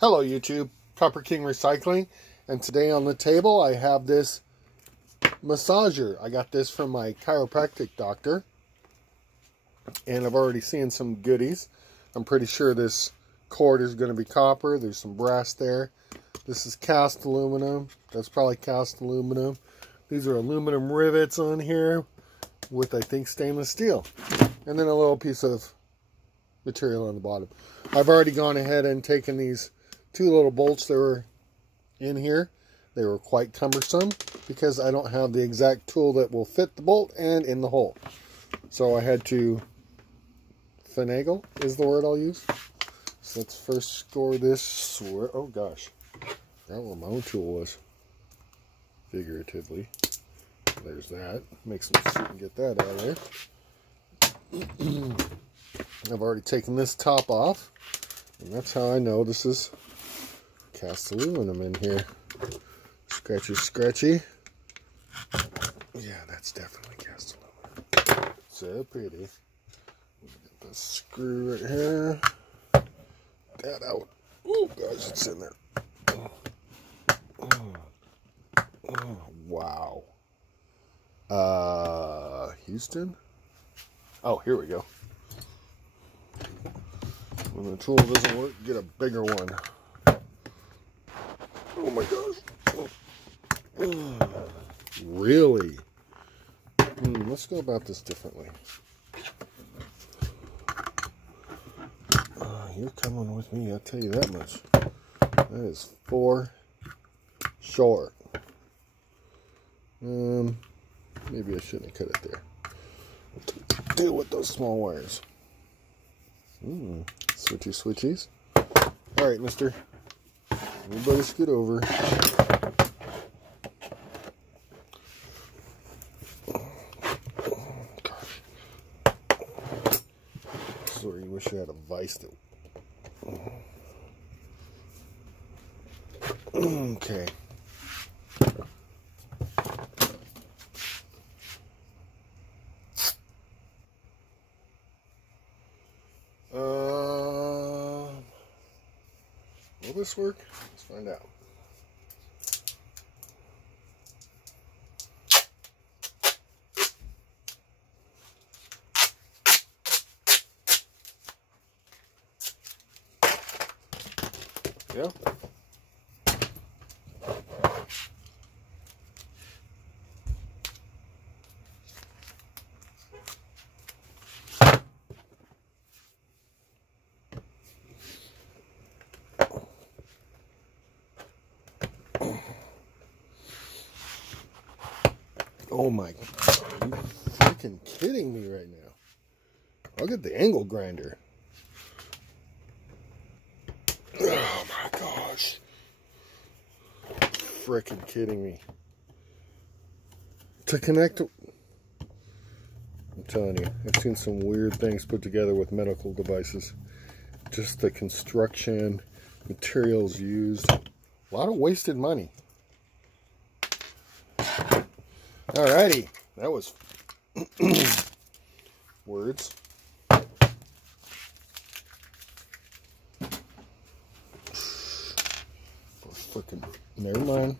Hello YouTube, Copper King Recycling, and today on the table I have this massager. I got this from my chiropractic doctor, and I've already seen some goodies. I'm pretty sure this cord is going to be copper. There's some brass there. This is cast aluminum. That's probably cast aluminum. These are aluminum rivets on here with, I think, stainless steel. And then a little piece of material on the bottom. I've already gone ahead and taken these two little bolts that were in here. They were quite cumbersome because I don't have the exact tool that will fit the bolt and in the hole. So I had to finagle is the word I'll use. So let's first score this. Oh gosh, that where my own tool was, figuratively. There's that. Make some soup and get that out of there. I've already taken this top off, and that's how I know this is cast aluminum in here. Scratchy, scratchy. Yeah, that's definitely cast aluminum. So pretty. Get the screw right here. That out. Oh gosh, it's in there. Oh, wow. Houston? Oh, here we go. When the tool doesn't work, get a bigger one. Oh my gosh. Really? Let's go about this differently. You're coming with me, I'll tell you that much. That is for short. Maybe I shouldn't have cut it there. Deal with those small wires. Switchy switchies. Alright, mister. Everybody scoot over. Gosh. Sorry, you wish I had a vise that... Okay. Will this work? Let's find out. Yeah. Oh my God, are you freaking kidding me right now? I'll get the angle grinder. Oh my gosh. Freaking kidding me. To connect, I'm telling you, I've seen some weird things put together with medical devices. Just the construction, materials used, a lot of wasted money. Alrighty, that was words. Fucking, never mind.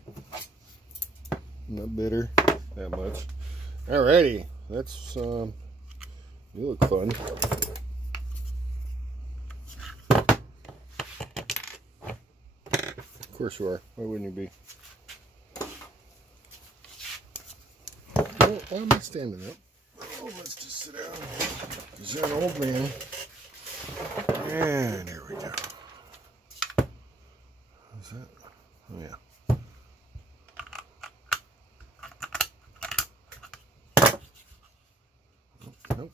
I'm not bitter that much. Alrighty, that's you look fun. Of course you are. Why wouldn't you be? Why am I standing up? Oh, let's just sit down. Because you're an old man. And there we go. Is that? Oh, yeah. Nope.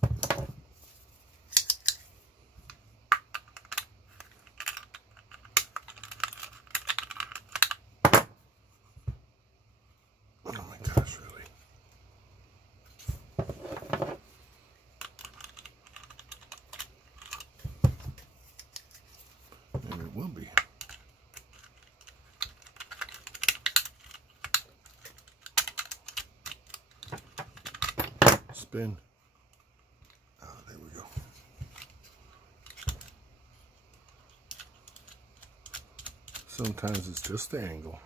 Oh my gosh, really? Maybe it will be. Spin. Oh, there we go. Sometimes it's just the angle.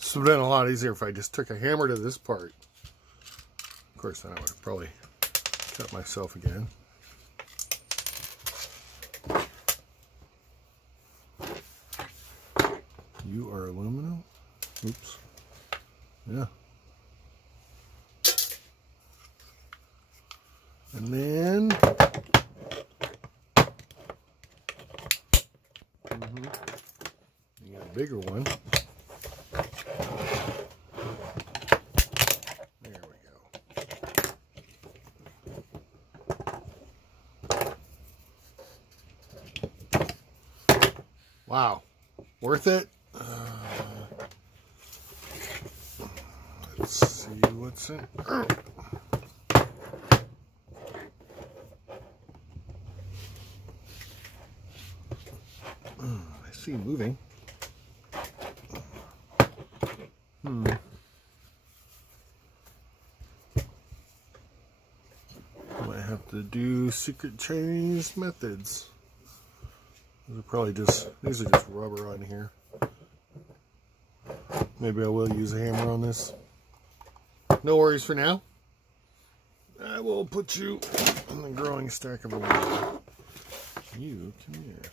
This would have been a lot easier if I just took a hammer to this part. Of course, then I would have probably cut myself again. You are aluminum? Oops. Yeah. And then you got a bigger one. There we go. Wow. Worth it? Let's see what's in. I see moving. Might have to do secret Chinese methods. These are probably just, these are just rubber on here. Maybe I will use a hammer on this. No worries for now. I will put you in the growing stack of aluminum. You, come here.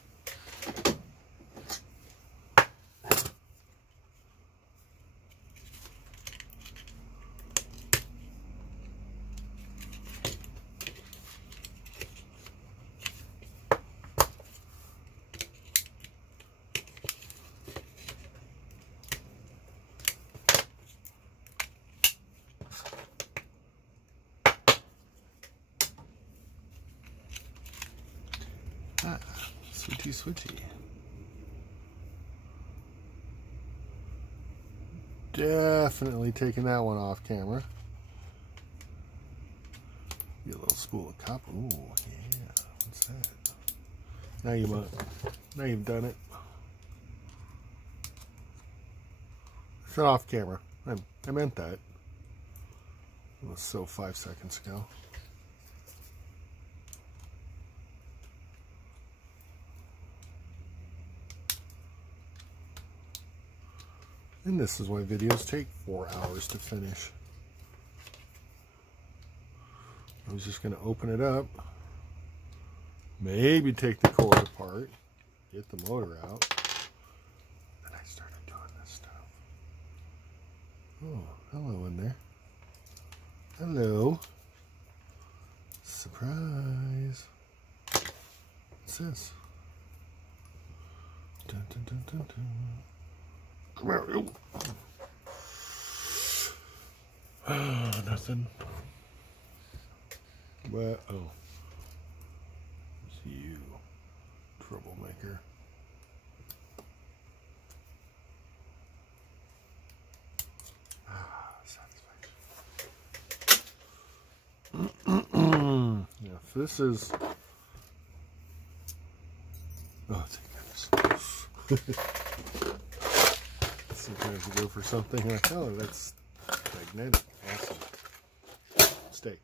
Ah, switchy switchy. Definitely taking that one off camera. Get a little spool of copper. Ooh, yeah. What's that? Now you've done it. Shut off camera. I meant that. It was so 5 seconds ago. And this is why videos take 4 hours to finish. I was just going to open it up, maybe take the cord apart, get the motor out, and I started doing this stuff. Oh, hello in there. Hello. Surprise. What's this? Dun, dun, dun, dun, dun. Come here. Oh, nothing. What? Oh. It's you, troublemaker. Ah, satisfaction. Yeah, if this is... Oh, thank goodness. Sometimes you go for something like, oh, that's magnetic. Awesome. Stay.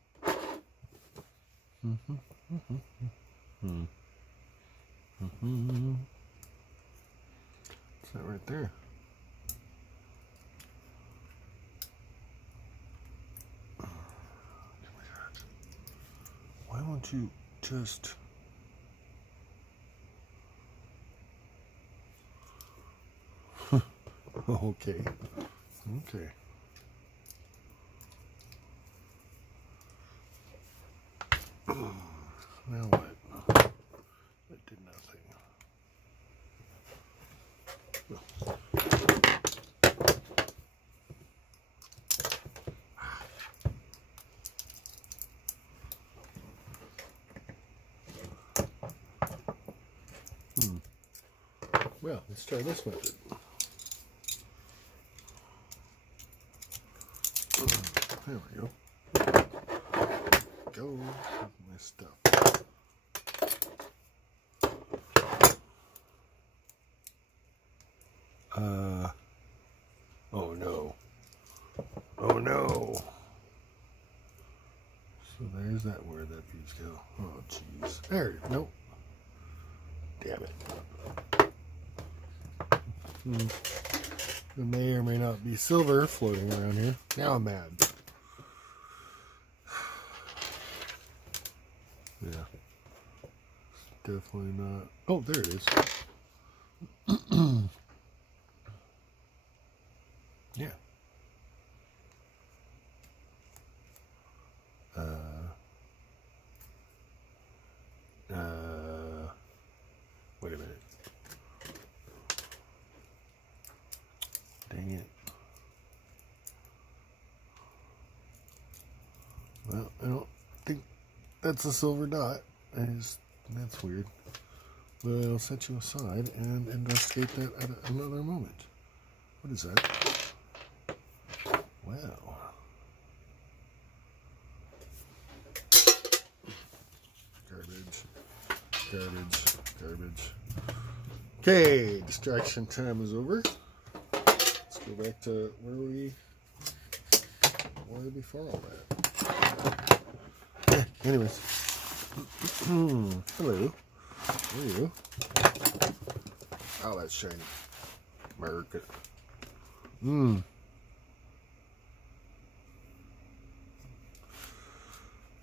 What's that right there? Why won't you just... Okay. Okay. Now what? That did nothing. Well, let's try this method. There we go. Go with my stuff. Oh no. Oh no. So there's that where that fuse go. Oh jeez. There it is. Nope. Damn it. There may or may not be silver floating around here. Now I'm mad. Yeah. Definitely not. Oh, there it is. Yeah. Wait a minute. Dang it. Well, I don't think that's a silver dot. That's weird. But I'll set you aside and investigate that at another moment. What is that? Wow. Garbage. Garbage. Garbage. Okay, distraction time is over. Let's go back to where we were before all that. Anyways. Hello. How are you? Oh, that's shiny. America.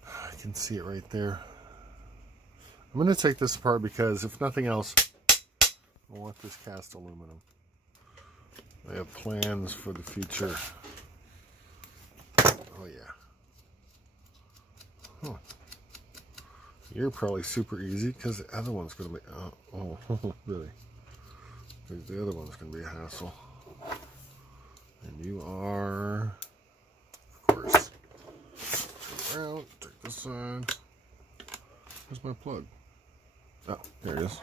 I can see it right there. I'm going to take this apart because, if nothing else, I want this cast aluminum. I have plans for the future. Oh, yeah. Huh. You're probably super easy because the other one's going to be... Oh, really? The other one's going to be a hassle. And you are... Of course. Turn around. Take this side. Where's my plug? Oh, there it is.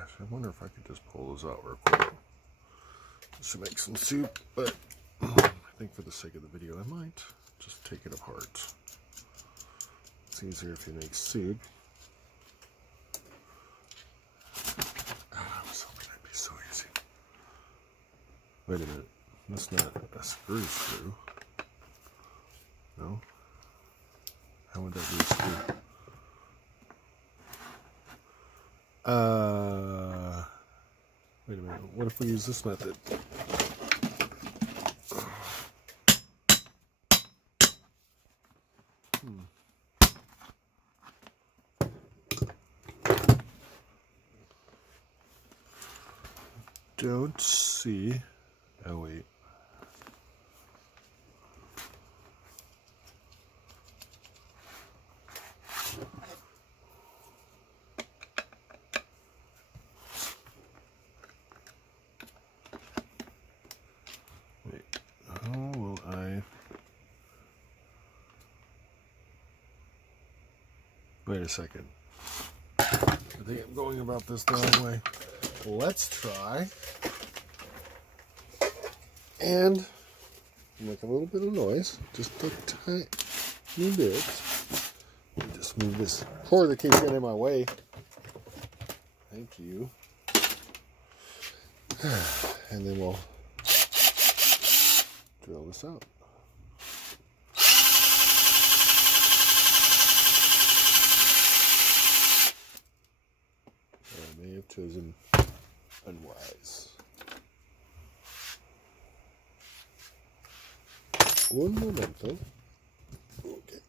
Actually, I wonder if I could just pull those out real quick. Just to make some soup, but I think for the sake of the video, I might just take it apart. It's easier if you make soup. Oh, I was hoping that'd be so easy. Wait a minute. That's not a screw. No? How would that be a screw? Wait a minute. What if we use this method? Don't see. Oh, wait. How will I... Wait a second. I think I'm going about this the wrong way. Let's try and make a little bit of noise, just a tiny bit. Let me just move this cord that keeps getting in my way. Thank you. And then we'll drill this out. I may have chosen unwise. Un momento. Okay.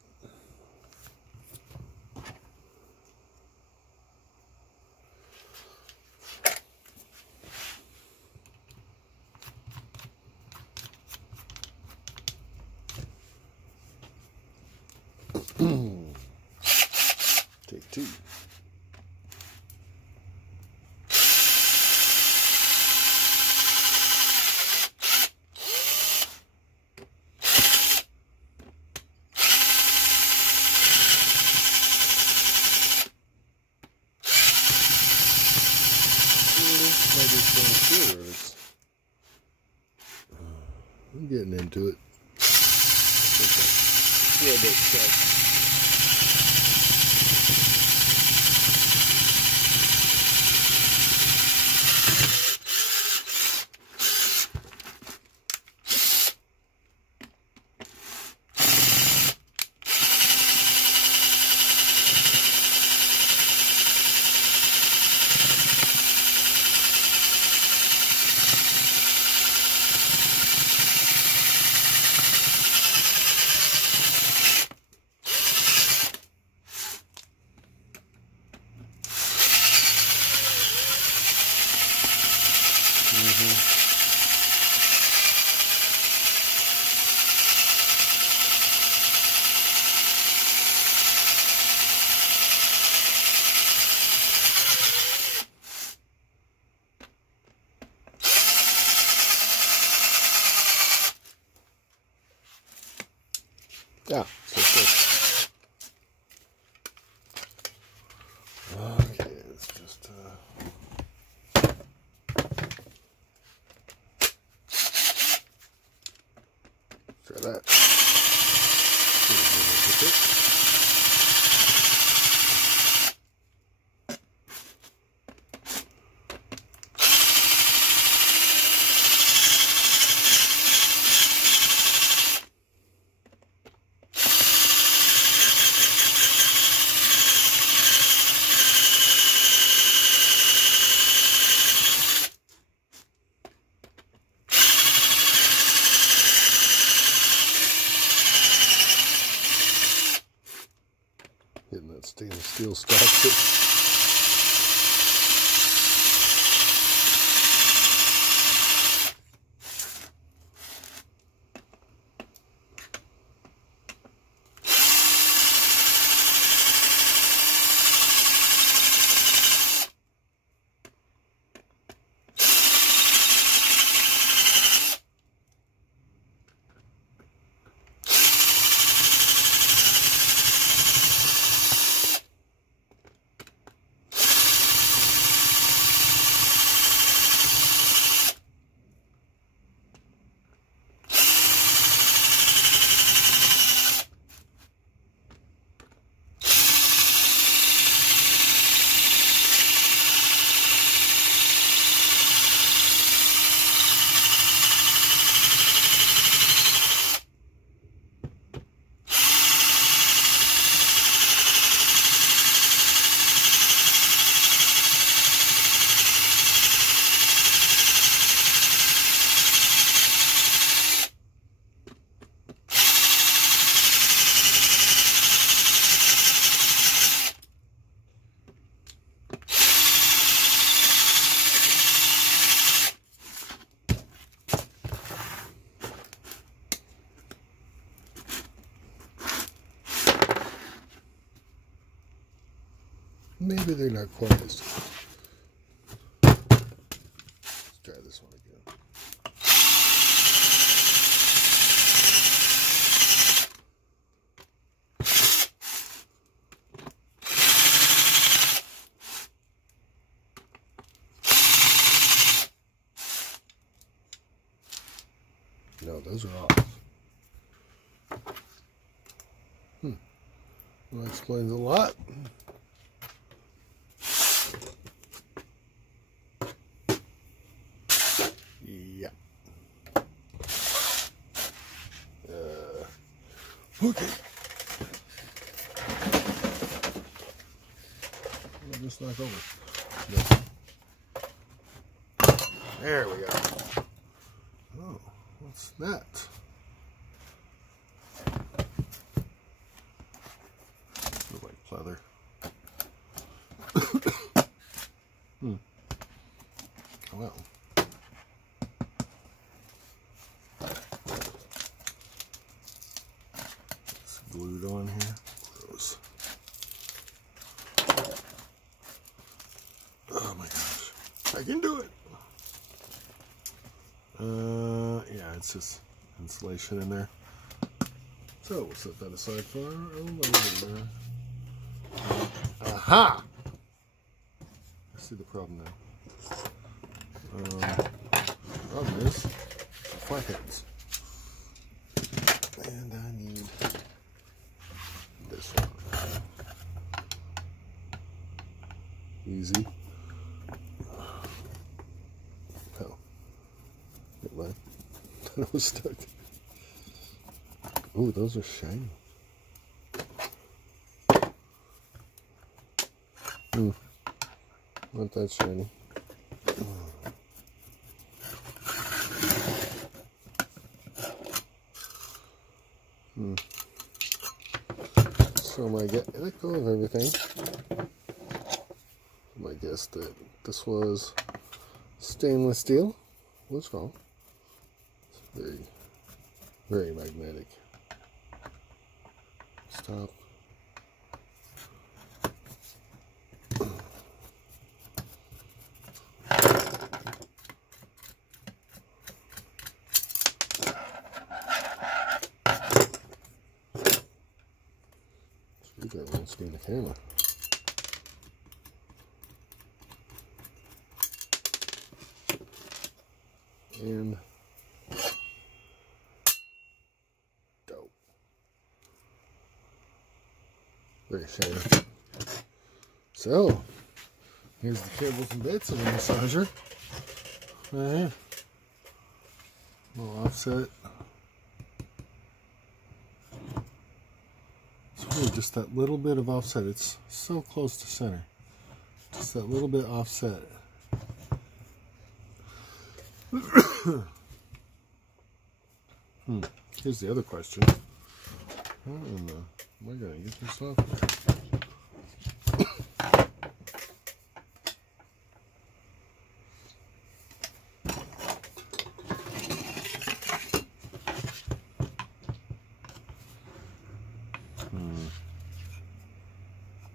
Take two. I'm getting into it. A little bit stuck. Yeah, so okay, let's just try that. Getting that stainless steel stock. Maybe they're not quite as. Let's try this one again. No, those are off. Well, that explains a lot. Yeah. Okay. I'll just knock over. No. There we go. Oh, what's that? Looks like pleather. Oh, well. It's glued on here. Gross. Oh my gosh. I can do it. Yeah, it's just insulation in there. So we'll set that aside for a moment. Aha! I see the problem now. Problem is flatheads. And I need this one. Easy. Oh. Get mine. That was stuck. Ooh, those are shiny. Not that shiny. So I get let go of everything. I guess that this was stainless steel. What's wrong? It's very, very magnetic. Stop. think I won't stay in the camera. And dope. Very shiny. So, here's the cables and bits of the massager. Right here. A little offset. It's really just that little bit of offset. It's so close to center. Just that little bit offset. Here's the other question. How am I going to get this off there?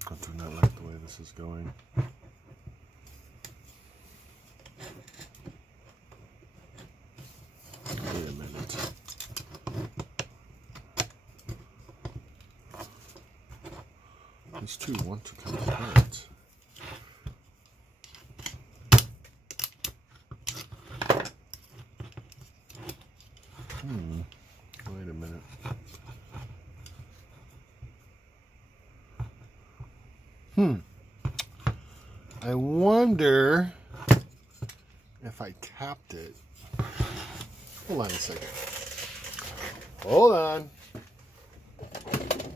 I do not like the way this is going. Wait a minute. These two want to come apart. Wait a minute. I wonder if I tapped it. Hold on a second. Hold on.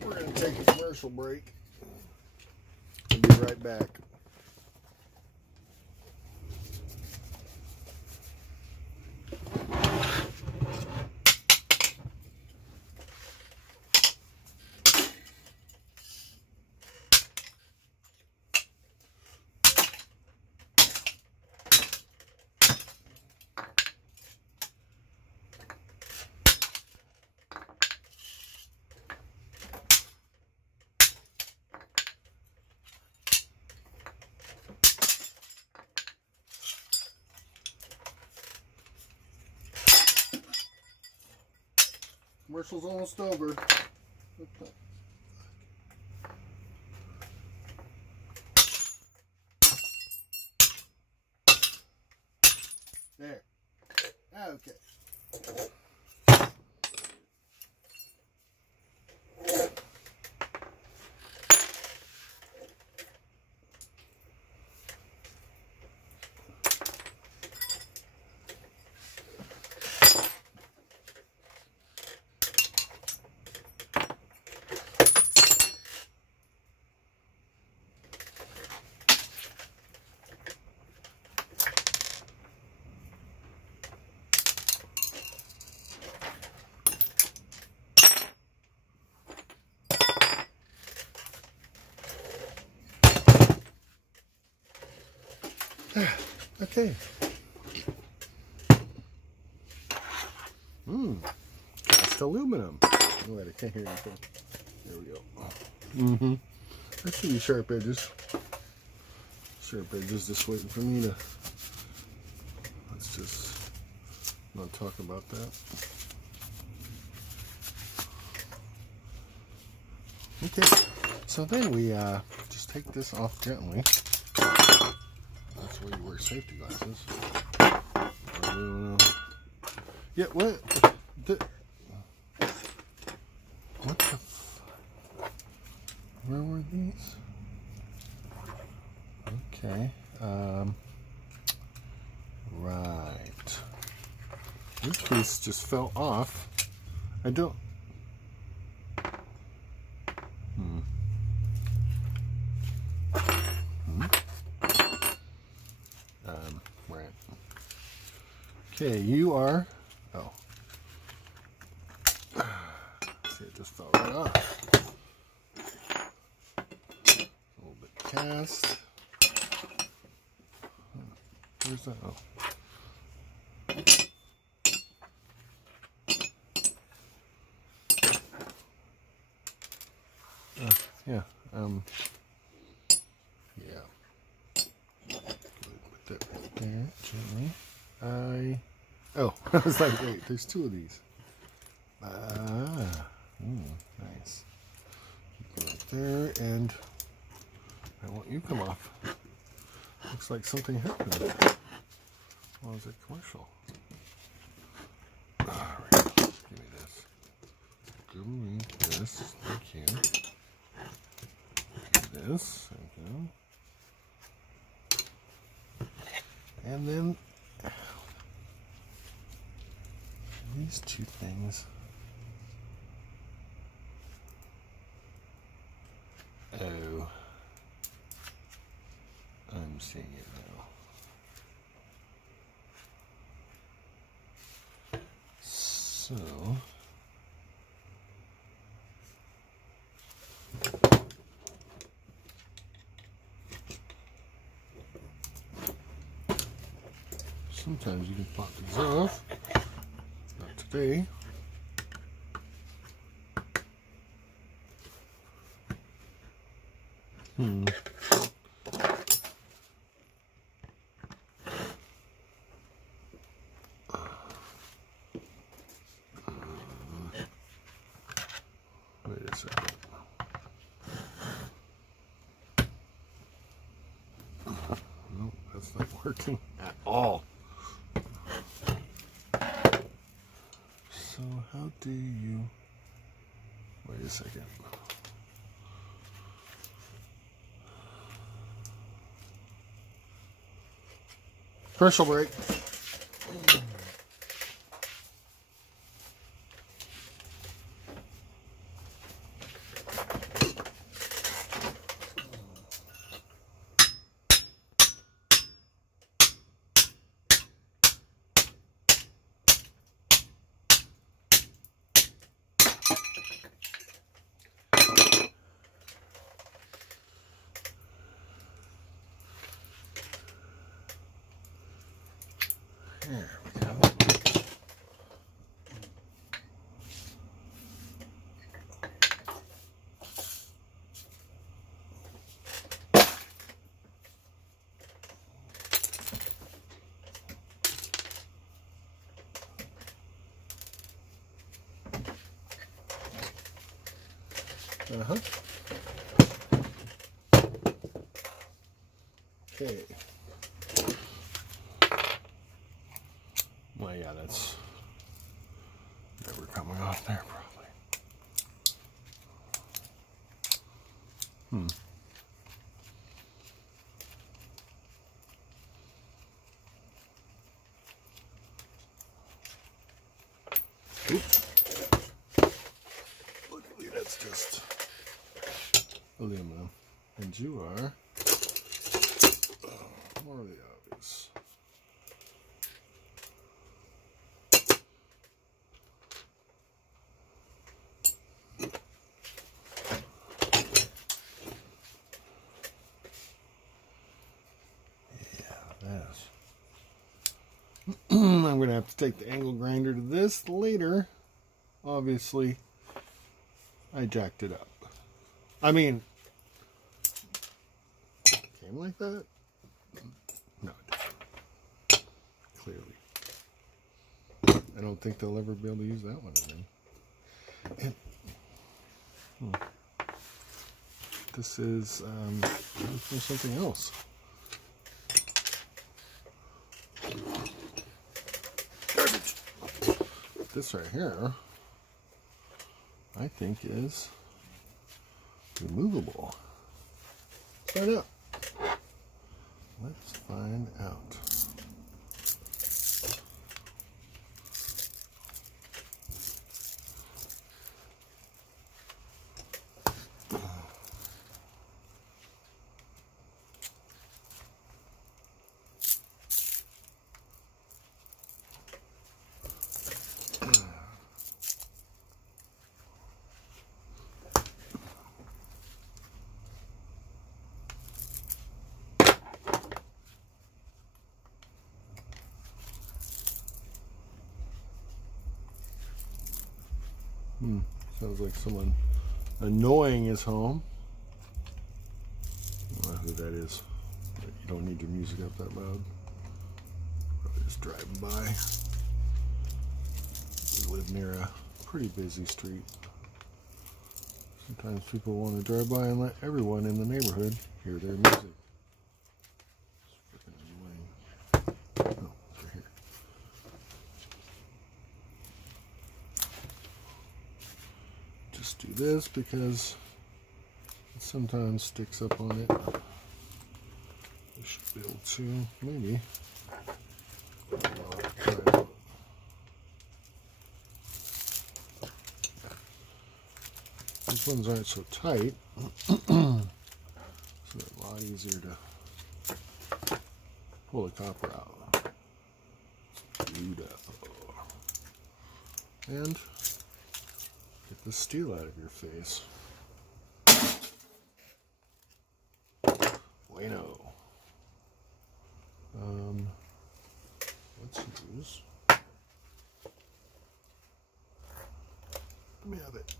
We're going to take a commercial break. I'll be right back. Commercial's almost over. There. Okay. Okay. Cast aluminum. Oh, wait, I can't hear anything. There we go. That should be sharp edges. Sharp edges just waiting for me to... Let's just not talk about that. Okay. So then we just take this off gently. That's where you wear safety glasses. Yeah, what? What the where were these? Okay. Right. This piece just fell off. I don't... Right. Okay, you are... Oh. See, it just fell right off. A little bit cast. Where's that? Oh. Yeah. Yeah. Put that right there, gently. Oh, I was like, wait, there's two of these. Nice. Like there, and I want you to come off. Looks like something happened. Well, is it commercial? Alright, give me this. Give me this. Thank you. This. Thank you. And then these two things. Oh, I'm seeing it now. So, sometimes you can pop these off. Not today. Wait a second. Nope, that's not working at all. So how do you... Wait a second. Commercial break. There we go. Okay. Well, yeah, that's never coming off there, probably. Oops. Luckily, that's just aluminum. And you are more of the obvious. I'm going to have to take the angle grinder to this later. Obviously, I jacked it up. I mean, came like that? No, it didn't. Clearly. I don't think they'll ever be able to use that one again. And, this is for something else. This right here, I think is removable. Let's find out. Let's find out. Sounds like someone annoying is home. I don't know who that is. But you don't need your music up that loud. Probably just driving by. We live near a pretty busy street. Sometimes people want to drive by and let everyone in the neighborhood hear their music. It's freaking annoying. Oh, it's right here. Just do this because it sometimes sticks up on it. I should be able to, maybe. These ones aren't so tight, so they're a lot easier to pull the copper out. Beautiful. And get the steel out of your face. Bueno. Let's use. Let me have it.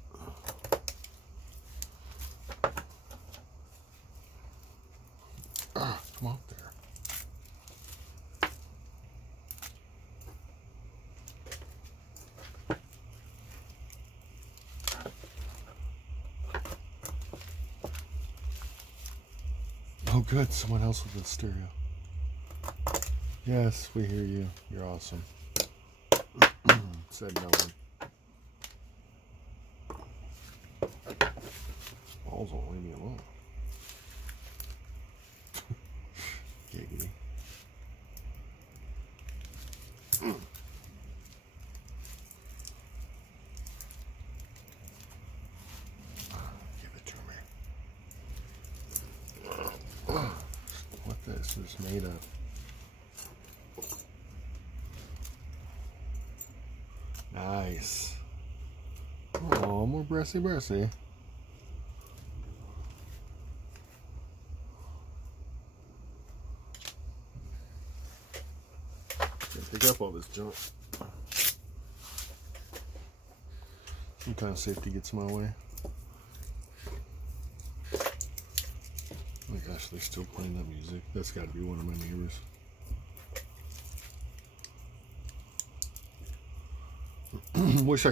Come up there. Oh good, someone else with the stereo. Yes, we hear you. You're awesome. Said no one. Balls won't leave me alone. Giggity. Give it to me. What this is made of. Nice. Oh, more breasty. Can't pick up all this junk. Sometimes safety gets in my way. Oh my gosh, they're still playing that music. That's got to be one of my neighbors. Wish I